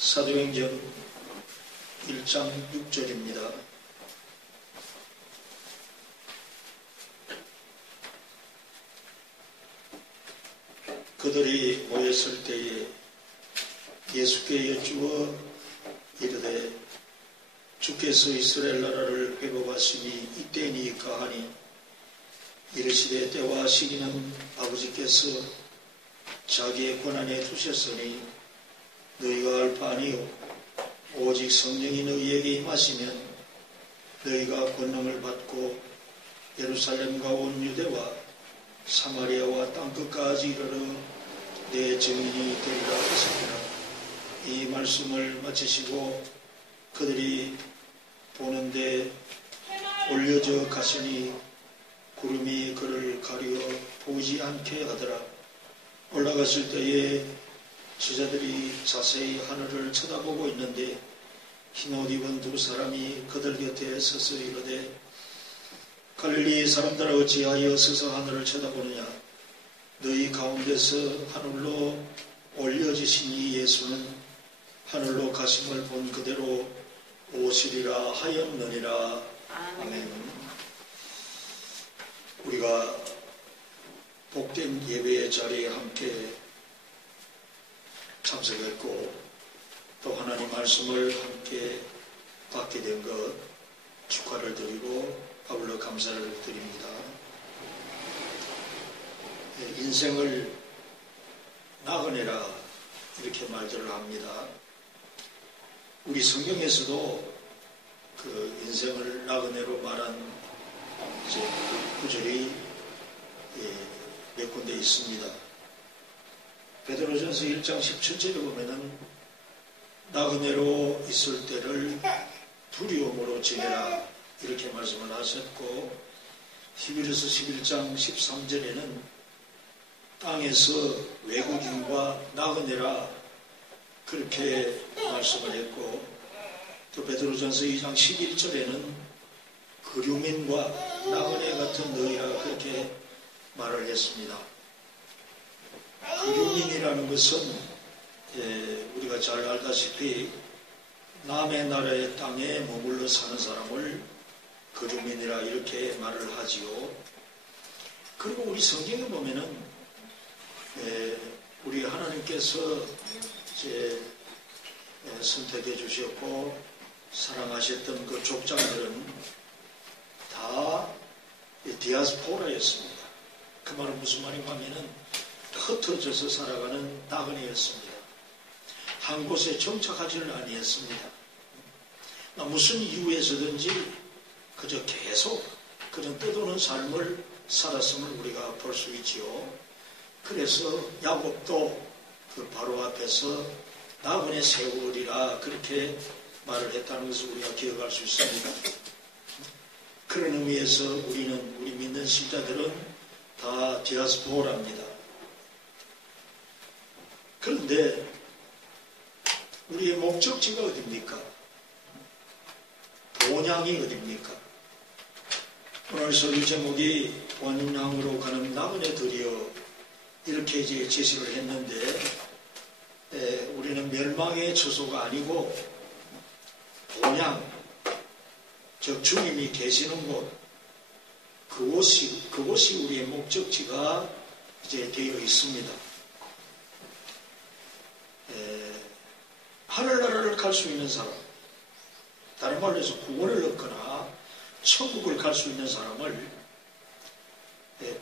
사도행전 1장 6절입니다. 그들이 모였을 때에 예수께 여쭈어 이르되 주께서 이스라엘 나라를 회복하심이 이때니까 하니 이르시되 때와 시기는 아버지께서 자기의 권한에 두셨으니 너희가 알 바 아니요 오직 성령이 너희에게 임하시면 너희가 권능을 받고 예루살렘과 온 유대와 사마리아와 땅끝까지 이르러 내 증인이 되리라 하시니라. 이 말씀을 마치시고 그들이 보는데 올려져 가시니 구름이 그를 가려 보이지 않게 하더라. 올라갔을 때에 제자들이 자세히 하늘을 쳐다보고 있는데 흰옷 입은 두 사람이 그들 곁에 서서 이르되 갈릴리 사람들아 어찌하여 서서 하늘을 쳐다보느냐. 너희 가운데서 하늘로 올려지신 이 예수는 하늘로 가심을 본 그대로 오시리라 하였느니라. 아멘. 우리가 복된 예배의 자리에 함께 참석했고 또 하나님 말씀을 함께 받게 된 것 축하를 드리고 아울러 감사를 드립니다. 인생을 나그네라 이렇게 말들을 합니다. 우리 성경에서도 그 인생을 나그네로 말한 이제 구절이 몇 군데 있습니다. 베드로전서 1장 17절에 보면은 나그네로 있을 때를 두려움으로 지내라 이렇게 말씀을 하셨고 히브리서 11장 13절에는 땅에서 외국인과 나그네라 그렇게 말씀을 했고 또 베드로전서 2장 11절에는 그류민과 나그네 같은 너희라 그렇게 말을 했습니다. 그류민이라는 것은 우리가 잘 알다시피 남의 나라의 땅에 머물러 사는 사람을 그류민이라 이렇게 말을 하지요. 그리고 우리 성경에 보면은 우리 하나님께서 이제 선택해 주셨고 사랑하셨던 그 족장들은 다 디아스포라였습니다. 그 말은 무슨 말인가 하면은 흩어져서 살아가는 나그네였습니다. 한 곳에 정착하지는 아니했습니다. 무슨 이유에서든지 그저 계속 그런 떠도는 삶을 살았음을 우리가 볼 수 있지요. 그래서 야곱도 그 바로 앞에서 나그네 세월이라 그렇게 말을 했다는 것을 우리가 기억할 수 있습니다. 그런 의미에서 우리 믿는 신자들은 다 디아스포라입니다. 그런데 우리의 목적지가 어디입니까? 본향이 어디입니까? 오늘 설교 제목이 본향으로 가는 나그네들이여 이렇게 이제 제시를 했는데 우리는 멸망의 처소가 아니고 본향, 즉 주님이 계시는 곳 그곳이 우리의 목적지가 이제 되어 있습니다. 하늘나라를 갈 수 있는 사람, 다른 말로 해서 구원을 얻거나 천국을 갈 수 있는 사람을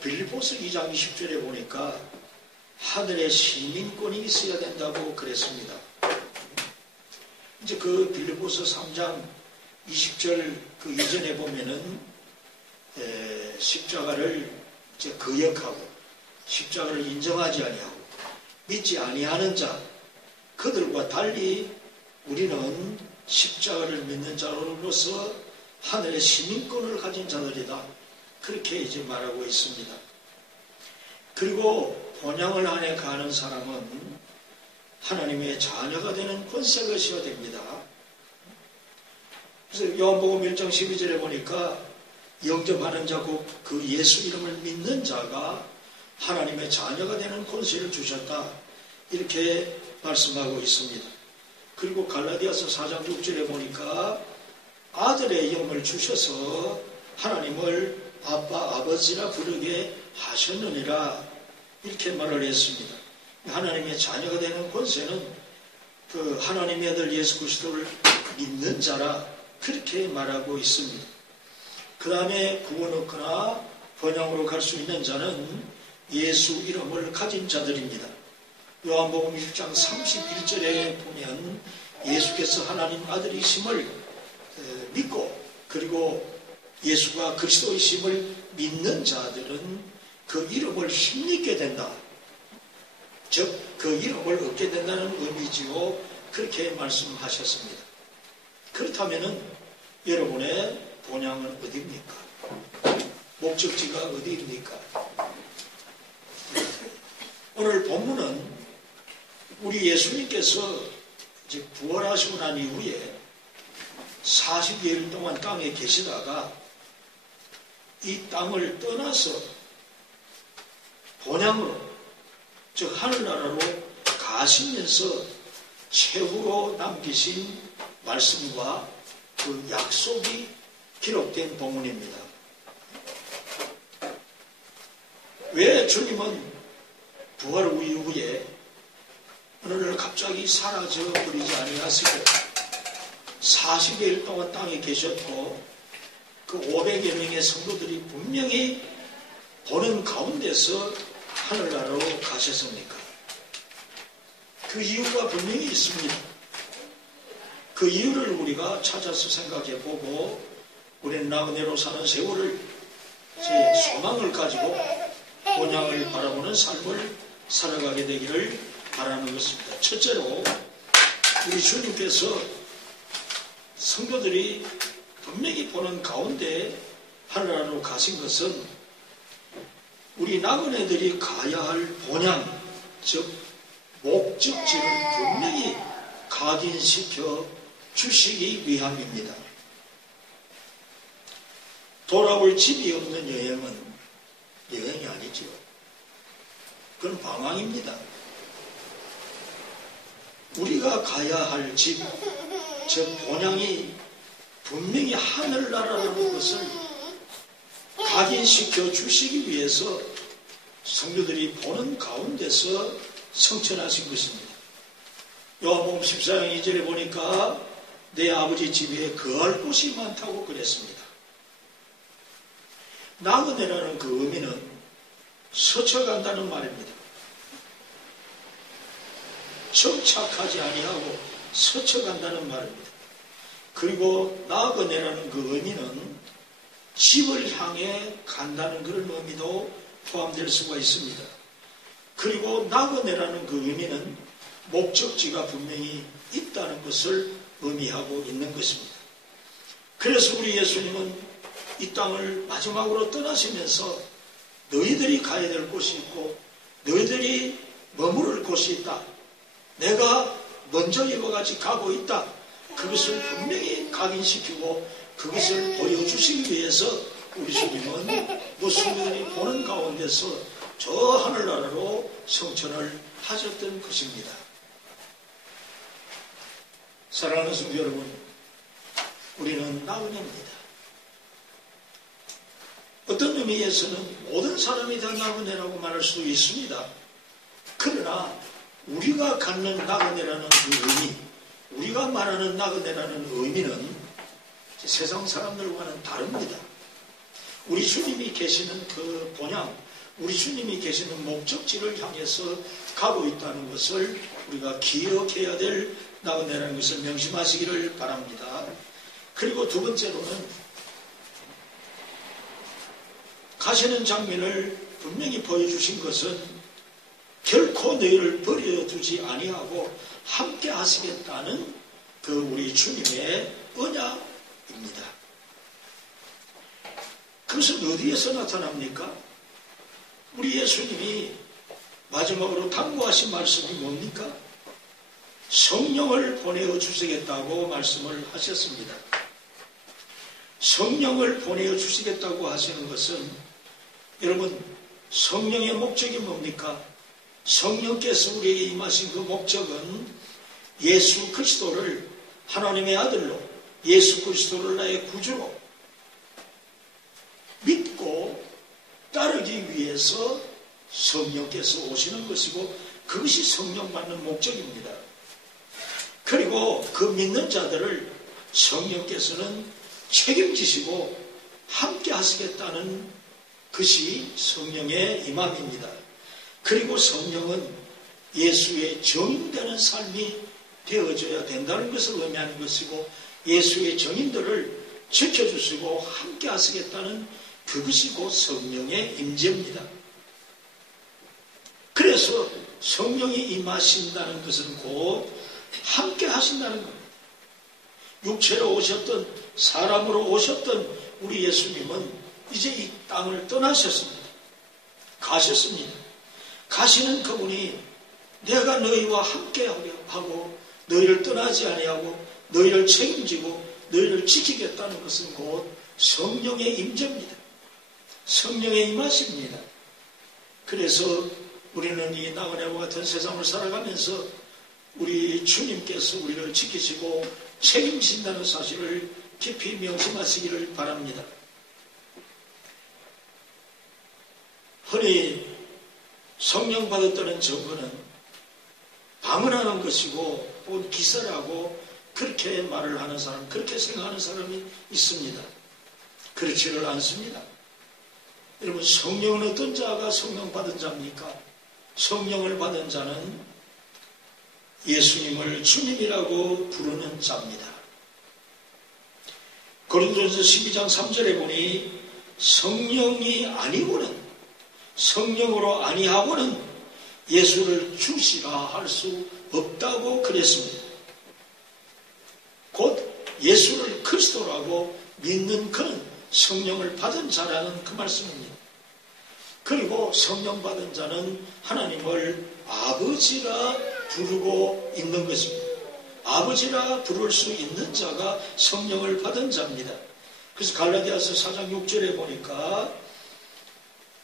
빌립보서 2장 20절에 보니까 하늘의 시민권이 있어야 된다고 그랬습니다. 이제 그 빌립보서 3장 20절 그 이전에 보면은 십자가를 이제 거역하고 십자가를 인정하지 아니하고 믿지 아니하는 자 그들과 달리 우리는 십자가를 믿는 자로서 하늘의 시민권을 가진 자들이다. 그렇게 이제 말하고 있습니다. 그리고 본향을 안에 가는 사람은 하나님의 자녀가 되는 권세가 있어야 됩니다. 그래서 요한복음 1장 12절에 보니까 영접하는 자고 그 예수 이름을 믿는 자가 하나님의 자녀가 되는 권세를 주셨다. 이렇게 말씀하고 있습니다. 그리고 갈라디아서 4장 6절에 보니까 아들의 영을 주셔서 하나님을 아빠, 아버지라 부르게 하셨느니라 이렇게 말을 했습니다. 하나님의 자녀가 되는 권세는 그 하나님의 아들 예수 그리스도를 믿는 자라 그렇게 말하고 있습니다. 그 다음에 구원 얻거나 번영으로 갈 수 있는 자는 예수 이름을 가진 자들입니다. 요한복음 6장 31절에 보면 예수께서 하나님 아들이심을 믿고 그리고 예수가 그리스도이심을 믿는 자들은 그 이름을 힘입게 된다. 즉 그 이름을 얻게 된다는 의미지요. 그렇게 말씀하셨습니다. 그렇다면 여러분의 본향은 어디입니까? 목적지가 어디입니까? 오늘 본문은 우리 예수님께서 이제 부활하시고 난 이후에 40일 동안 땅에 계시다가 이 땅을 떠나서 본향으로 즉 하늘나라로 가시면서 최후로 남기신 말씀과 그 약속이 기록된 본문입니다. 왜 주님은 부활 이후에 어느 날 갑자기 사라져 버리지 아니하시고 40일 동안 땅에 계셨고 그 500여 명의 성도들이 분명히 보는 가운데서 하늘나라로 가셨습니까? 그 이유가 분명히 있습니다. 그 이유를 우리가 찾아서 생각해 보고 우리는 나그네로 사는 세월을 소망을 가지고 본향을 바라보는 삶을 살아가게 되기를 바라는 것입니다. 첫째로 우리 주님께서 성도들이 분명히 보는 가운데 하늘나라로 가신 것은 우리 나그네들이 가야 할 본향, 즉 목적지를 분명히 각인시켜 주시기 위함입니다. 돌아올 집이 없는 여행은 여행이 아니죠. 그건 방황입니다. 우리가 가야 할 집, 즉 본향이 분명히 하늘나라라는 것을 각인시켜 주시기 위해서 성도들이 보는 가운데서 성천하신 것입니다. 요한복음 14장 2절에 보니까 내 아버지 집에 거할 곳이 많다고 그랬습니다. 나그네라는 그 의미는 스쳐간다는 말입니다. 정착하지 아니하고 스쳐간다는 말입니다. 그리고 나그네라는 그 의미는 집을 향해 간다는 그런 의미도 포함될 수가 있습니다. 그리고 나그네라는 그 의미는 목적지가 분명히 있다는 것을 의미하고 있는 것입니다. 그래서 우리 예수님은 이 땅을 마지막으로 떠나시면서 너희들이 가야 될 곳이 있고 너희들이 머무를 곳이 있다. 내가 먼저 이와 같이 가고 있다. 그것을 분명히 각인시키고 그것을 보여주시기 위해서 우리 주님은 무수들이 보는 가운데서 저 하늘나라로 성천을 하셨던 것입니다. 사랑하는 성도 여러분, 우리는 나그네입니다. 어떤 의미에서는 모든 사람이 다 나그네라고 말할 수도 있습니다. 그러나 우리가 갖는 나그네라는 그 의미, 우리가 말하는 나그네라는 의미는 세상 사람들과는 다릅니다. 우리 주님이 계시는 그 본향, 우리 주님이 계시는 목적지를 향해서 가고 있다는 것을 우리가 기억해야 될 나그네라는 것을 명심하시기를 바랍니다. 그리고 두 번째로는 가시는 장면을 분명히 보여주신 것은 결코 너희를 버려두지 아니하고 함께 하시겠다는 그 우리 주님의 언약입니다. 그것은 어디에서 나타납니까? 우리 예수님이 마지막으로 당부하신 말씀이 뭡니까? 성령을 보내어 주시겠다고 말씀을 하셨습니다. 성령을 보내어 주시겠다고 하시는 것은 여러분 성령의 목적이 뭡니까? 성령께서 우리에게 임하신 그 목적은 예수 그리스도를 하나님의 아들로, 예수 그리스도를 나의 구주로 믿고 따르기 위해서 성령께서 오시는 것이고, 그것이 성령 받는 목적입니다. 그리고 그 믿는 자들을 성령께서는 책임지시고 함께 하시겠다는 것이 성령의 임함입니다. 그리고 성령은 예수의 정인되는 삶이 되어져야 된다는 것을 의미하는 것이고, 예수의 정인들을 지켜주시고 함께 하시겠다는 그것이 곧 성령의 임재입니다. 그래서 성령이 임하신다는 것은 곧 함께 하신다는 겁니다. 육체로 오셨던, 사람으로 오셨던 우리 예수님은 이제 이 땅을 떠나셨습니다. 가셨습니다. 가시는 그분이 내가 너희와 함께 하고 너희를 떠나지 아니하고 너희를 책임지고 너희를 지키겠다는 것은 곧 성령의 임재입니다. 성령의 임하십니다. 그래서 우리는 이 나그네와 같은 세상을 살아가면서 우리 주님께서 우리를 지키시고 책임진다는 사실을 깊이 명심하시기를 바랍니다. 흔히 성령 받았다는 증거는 방언하는 것이고 혹은 기사라고 그렇게 말을 하는 사람, 그렇게 생각하는 사람이 있습니다. 그렇지를 않습니다. 여러분, 성령은 어떤 자가 성령 받은 자입니까? 성령을 받은 자는 예수님을 주님이라고 부르는 자입니다. 고린도전서 12장 3절에 보니 성령이 아니고는, 성령으로 아니하고는 예수를 주시라 할 수 없다고 그랬습니다. 곧 예수를 그리스도라고 믿는 그는 성령을 받은 자라는 그 말씀입니다. 그리고 성령 받은 자는 하나님을 아버지라 부르고 있는 것입니다. 아버지라 부를 수 있는 자가 성령을 받은 자입니다. 그래서 갈라디아서 4장 6절에 보니까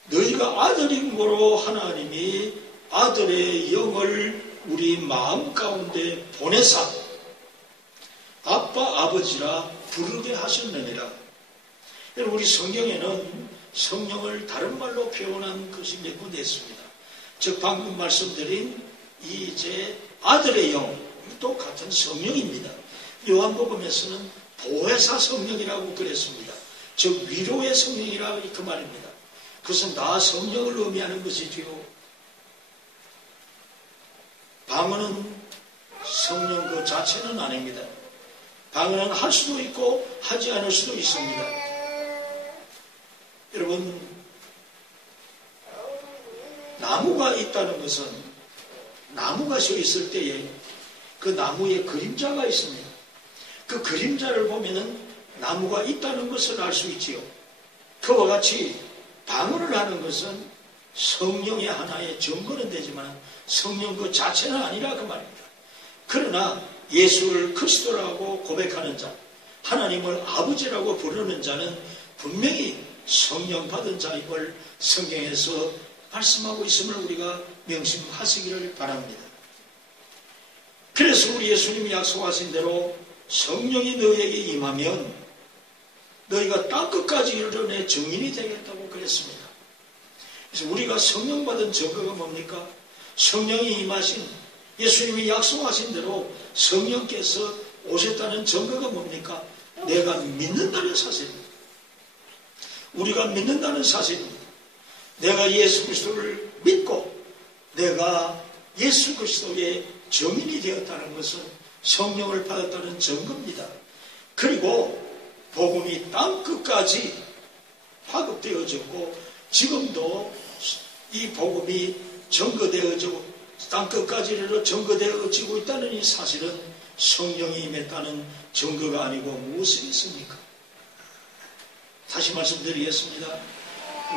너희가 아들인 거로 하나님이 아들의 영을 우리 마음 가운데 보내사 아빠 아버지라 부르게 하셨느니라. 우리 성경에는 성령을 다른 말로 표현한 것이 몇 군데 있습니다. 즉 방금 말씀드린 이 이제 아들의 영, 또 같은 성령입니다. 요한복음에서는 보혜사 성령이라고 그랬습니다. 즉 위로의 성령이라 그 말입니다. 그것은 나 성령을 의미하는 것이지요. 방언은 성령 그 자체는 아닙니다. 방언은 할 수도 있고 하지 않을 수도 있습니다. 여러분, 나무가 있다는 것은 나무가 서 있을 때에 그 나무에 그림자가 있습니다. 그 그림자를 보면은 나무가 있다는 것을 알 수 있지요. 그와 같이 방언을 하는 것은 성령의 하나의 증거는 되지만 성령 그 자체는 아니라 그 말입니다. 그러나 예수를 그리스도라고 고백하는 자, 하나님을 아버지라고 부르는 자는 분명히 성령 받은 자임을 성경에서 말씀하고 있음을 우리가 명심하시기를 바랍니다. 그래서 우리 예수님이 약속하신 대로 성령이 너희에게 임하면 너희가 땅끝까지 이르러 증인이 되겠다고 그랬습니다. 그래서 우리가 성령 받은 증거가 뭡니까? 성령이 임하신, 예수님이 약속하신 대로 성령께서 오셨다는 증거가 뭡니까? 내가 믿는다는 사실입니다. 우리가 믿는다는 사실입니다. 내가 예수 그리스도를 믿고 내가 예수 그리스도의 증인이 되었다는 것은 성령을 받았다는 증거입니다. 그리고 복음이 땅끝까지 파급되어졌고 지금도 이 복음이 전거되어지고 땅끝까지 전거되어지고 있다는 이 사실은 성령이 임했다는 증거가 아니고 무엇이 있습니까? 다시 말씀드리겠습니다.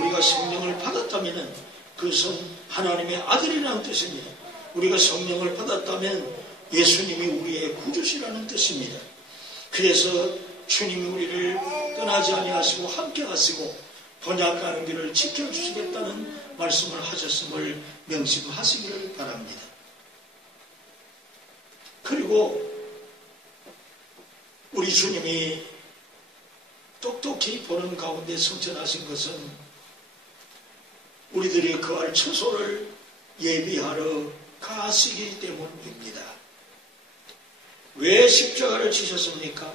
우리가 성령을 받았다면 그것은 하나님의 아들이라는 뜻입니다. 우리가 성령을 받았다면 예수님이 우리의 구주시라는 뜻입니다. 그래서 주님이 우리를 떠나지 아니하시고 함께 하시고 번역하는 길을 지켜주시겠다는 말씀을 하셨음을 명심하시기를 바랍니다. 그리고 우리 주님이 똑똑히 보는 가운데 성천하신 것은 우리들이 거할 처소를 예비하러 가시기 때문입니다. 왜 십자가를 지셨습니까?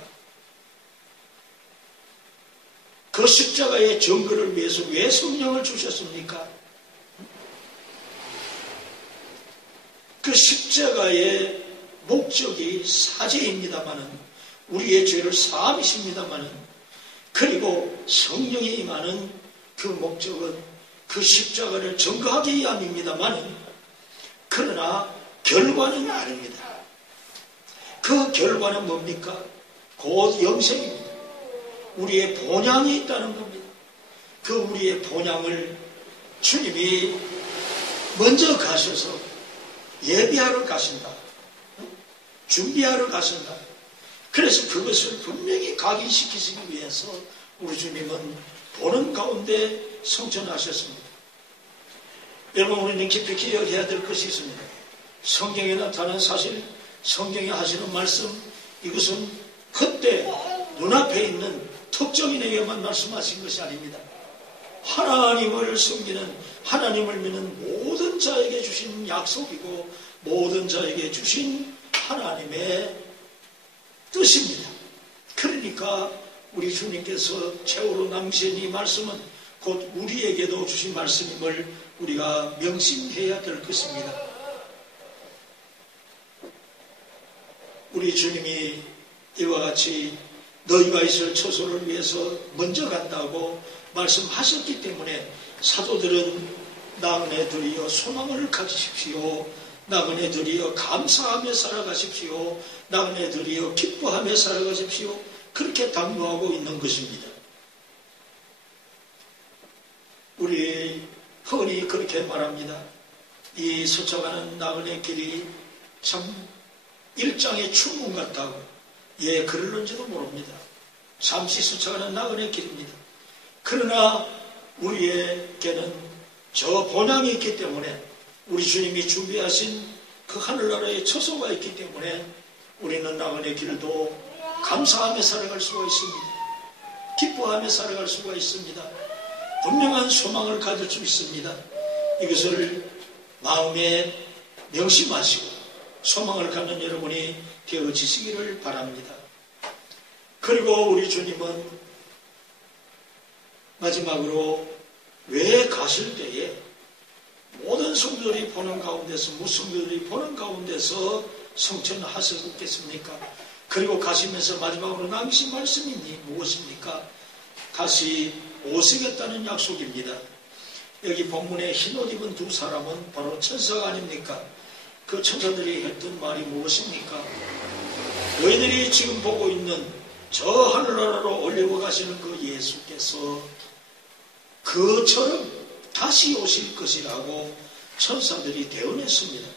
그 십자가의 증거를 위해서 왜 성령을 주셨습니까? 그 십자가의 목적이 사죄입니다마는, 우리의 죄를 사함이십니다마는, 그리고 성령이 임하는 그 목적은 그 십자가를 증거하기 위함입니다마는, 그러나 결과는 아닙니다. 그 결과는 뭡니까? 곧 영생입니다. 우리의 본향이 있다는 겁니다. 그 우리의 본향을 주님이 먼저 가셔서 예비하러 가신다. 준비하러 가신다. 그래서 그것을 분명히 각인시키시기 위해서 우리 주님은 보는 가운데 성천하셨습니다. 여러분, 우리는 깊이 기억해야 될 것이 있습니다. 성경에 나타난 사실, 성경에 하시는 말씀, 이것은 그때 눈앞에 있는 특정인에게만 말씀하신 것이 아닙니다. 하나님을 섬기는, 하나님을 믿는 모든 자에게 주신 약속이고 모든 자에게 주신 하나님의 뜻입니다. 그러니까 우리 주님께서 최후로 남기신 이 말씀은 곧 우리에게도 주신 말씀임을 우리가 명심해야 될 것입니다. 우리 주님이 이와 같이 너희가 있을 처소를 위해서 먼저 간다고 말씀하셨기 때문에 사도들은 나그네 들이여 소망을 가지십시오. 나그네 들이여 감사하며 살아가십시오. 나그네 들이여 기뻐하며 살아가십시오. 그렇게 당부하고 있는 것입니다. 우리 흔히 그렇게 말합니다. 이 스쳐가는 나그네 길이 참 일장의 추문 같다고. 예, 그럴는지도 모릅니다. 잠시 스쳐가는 나그네 길입니다. 그러나 우리에게는 저 본향이 있기 때문에, 우리 주님이 준비하신 그 하늘나라의 처소가 있기 때문에 우리는 나그네 길도 감사하며 살아갈 수가 있습니다. 기뻐하며 살아갈 수가 있습니다. 분명한 소망을 가질 수 있습니다. 이것을 마음에 명심하시고 소망을 갖는 여러분이 되어지시기를 바랍니다. 그리고 우리 주님은 마지막으로 왜 가실 때에 모든 성도들이 보는 가운데서, 무성도들이 보는 가운데서 성천하셨겠습니까? 그리고 가시면서 마지막으로 남기신 말씀이 무엇입니까? 다시 오시겠다는 약속입니다. 여기 본문에 흰옷 입은 두 사람은 바로 천사가 아닙니까? 그 천사들이 했던 말이 무엇입니까? 너희들이 지금 보고 있는 저 하늘나라로 올리고 가시는 그 예수께서 그처럼 다시 오실 것이라고 천사들이 대언했습니다.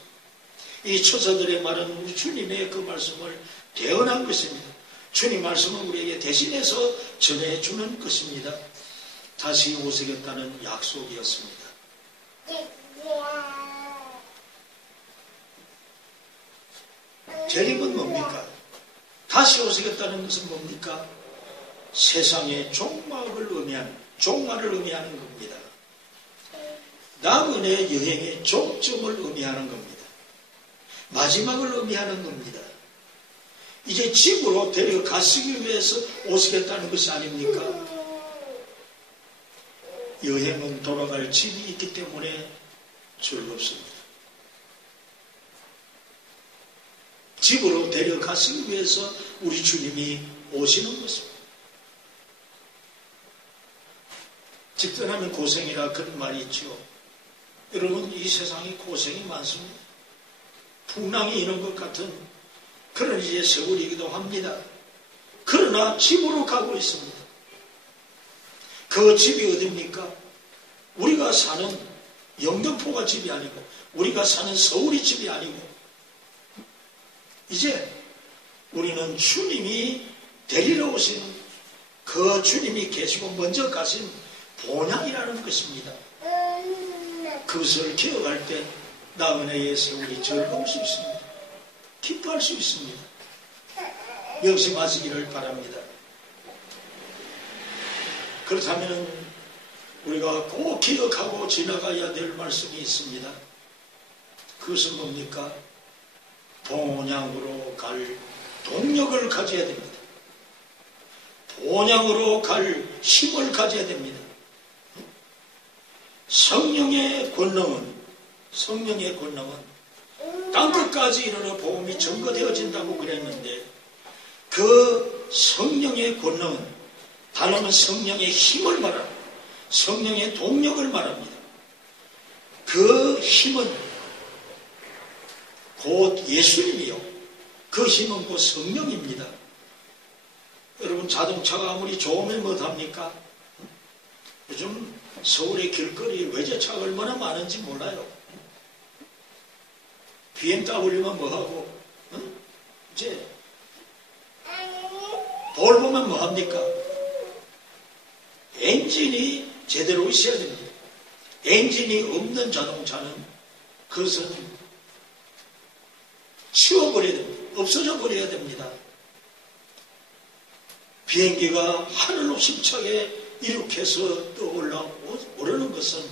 이 천사들의 말은 우리 주님의 그 말씀을 대언한 것입니다. 주님 말씀을 우리에게 대신해서 전해주는 것입니다. 다시 오시겠다는 약속이었습니다. 재림은 뭡니까? 다시 오시겠다는 것은 뭡니까? 세상의 종말을 의미하는 겁니다. 나그네 여행의 종점을 의미하는 겁니다. 마지막을 의미하는 겁니다. 이제 집으로 데려가시기 위해서 오시겠다는 것이 아닙니까? 여행은 돌아갈 집이 있기 때문에 즐겁습니다. 집으로 데려가시기 위해서 우리 주님이 오시는 것입니다. 집 떠나면 고생이라 그런 말이 있죠. 여러분, 이 세상에 고생이 많습니다. 풍랑이 이런 것 같은 그런 이제 세월이기도 합니다. 그러나 집으로 가고 있습니다. 그 집이 어디입니까? 우리가 사는 영등포가 집이 아니고, 우리가 사는 서울이 집이 아니고, 이제 우리는 주님이 데리러 오시는 그 주님이 계시고 먼저 가신 본향이라는 것입니다. 그것을 기억할 때 나그네의 세월이 즐거울 수 있습니다. 기뻐할 수 있습니다. 명심하시기를 바랍니다. 그렇다면 우리가 꼭 기억하고 지나가야 될 말씀이 있습니다. 그것은 뭡니까? 본향으로 갈 동력을 가져야 됩니다. 본향으로 갈 힘을 가져야 됩니다. 성령의 권능은 땅끝까지 이르러 복음이 증거되어진다고 그랬는데, 그 성령의 권능은 다른 성령의 힘을 말합니다. 성령의 동력을 말합니다. 그 힘은 곧 예수님이요, 그 힘은 곧 성령입니다. 여러분, 자동차가 아무리 좋으면 뭐합니까? 요즘 서울의 길거리 외제차가 얼마나 많은지 몰라요. BMW면 뭐하고, 이제 볼보면 뭐합니까? 엔진이 제대로 있어야 됩니다. 엔진이 없는 자동차는 그것은 치워버려야 됩니다. 없어져 버려야 됩니다. 비행기가 하늘로 힘차게 이렇게 해서 떠오르는 것은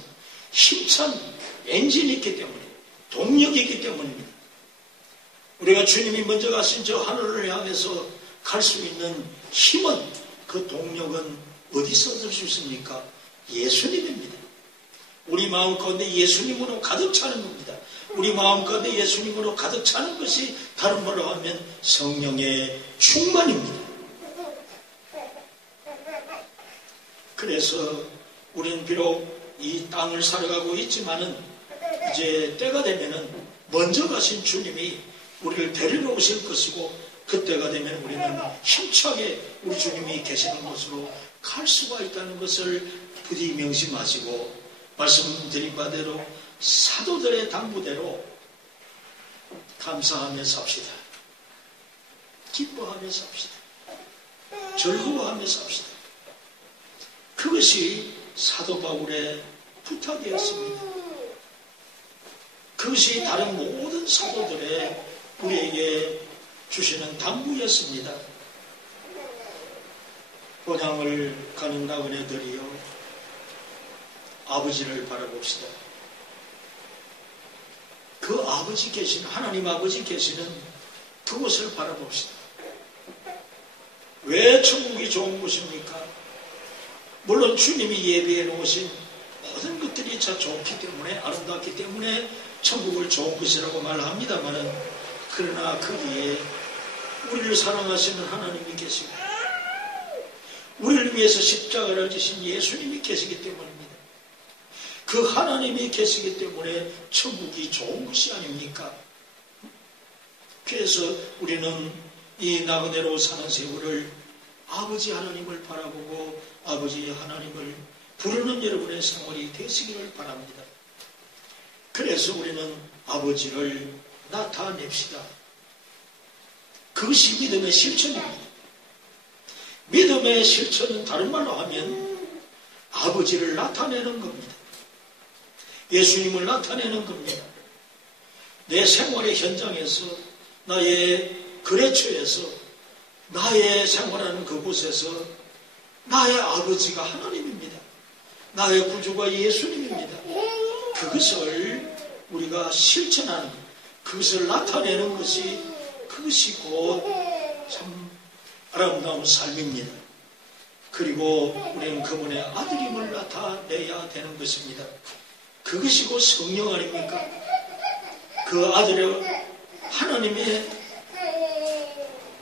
힘찬 엔진이 있기 때문에, 동력이 있기 때문입니다. 우리가 주님이 먼저 가신 저 하늘을 향해서 갈 수 있는 힘은, 그 동력은 어디서 얻을 수 있습니까? 예수님입니다. 우리 마음 가운데 예수님으로 가득 차는 겁니다. 우리 마음 가운데 예수님으로 가득 차는 것이 다른 말로 하면 성령의 충만입니다. 그래서 우리는 비록 이 땅을 살아가고 있지만은 이제 때가 되면은 먼저 가신 주님이 우리를 데리러 오실 것이고, 그때가 되면 우리는 힘차게 우리 주님이 계시는 곳으로 갈 수가 있다는 것을 부디 명심하시고, 말씀드린 바대로 사도들의 당부대로 감사하며 삽시다. 기뻐하며 삽시다. 즐거워하며 삽시다. 그것이 사도 바울의 부탁이었습니다. 그것이 다른 모든 사도들의 우리에게 주시는 당부였습니다. 본향을 가는 나그네들이여, 아버지를 바라봅시다. 그 아버지 계시는, 하나님 아버지 계시는 그곳을 바라봅시다. 왜 천국이 좋은 곳입니까? 물론 주님이 예비해 놓으신 모든 것들이 참 좋기 때문에, 아름답기 때문에 천국을 좋은 것이라고 말합니다마는, 그러나 거기에 우리를 사랑하시는 하나님이 계시고, 우리를 위해서 십자가를 지신 예수님이 계시기 때문입니다. 그 하나님이 계시기 때문에 천국이 좋은 것이 아닙니까? 그래서 우리는 이 나그네로 사는 세월을 아버지 하나님을 바라보고 아버지 하나님을 부르는 여러분의 생활이 되시기를 바랍니다. 그래서 우리는 아버지를 나타냅시다. 그것이 믿음의 실천입니다. 믿음의 실천은 다른 말로 하면 아버지를 나타내는 겁니다. 예수님을 나타내는 겁니다. 내 생활의 현장에서, 나의 거래처에서, 나의 생활하는 그곳에서 나의 아버지가 하나님입니다. 나의 구주가 예수님입니다. 그것을 우리가 실천하는 것, 그것을 나타내는 것이, 그것이 곧 참 아름다운 삶입니다. 그리고 우리는 그분의 아들임을 나타내야 되는 것입니다. 그것이 곧 성령 아닙니까? 그 아들의 하나님의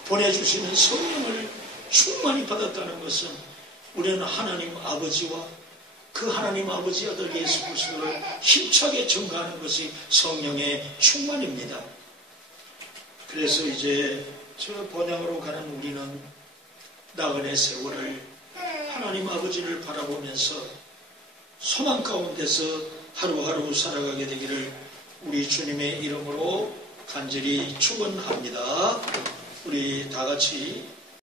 보내주시는 성령을 충만히 받았다는 것은 우리는 하나님 아버지와 그 하나님 아버지 아들 예수 그리스도를 힘차게 증거하는 것이 성령의 충만입니다. 그래서 이제 저 본향으로 가는 우리는 나그네 세월을 하나님 아버지를 바라보면서 소망 가운데서 하루하루 살아가게 되기를 우리 주님의 이름으로 간절히 축원합니다. 우리 다 같이